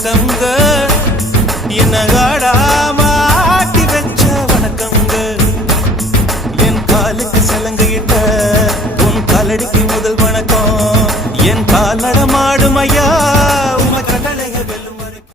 வணக்கங்க என்ன ஆடாம ஆட்டி வச்ச வணக்கங்க என் காலுக்கு சலங்கையிட்ட உன் காலடிக்கு முதல் வணக்கம் என் காலட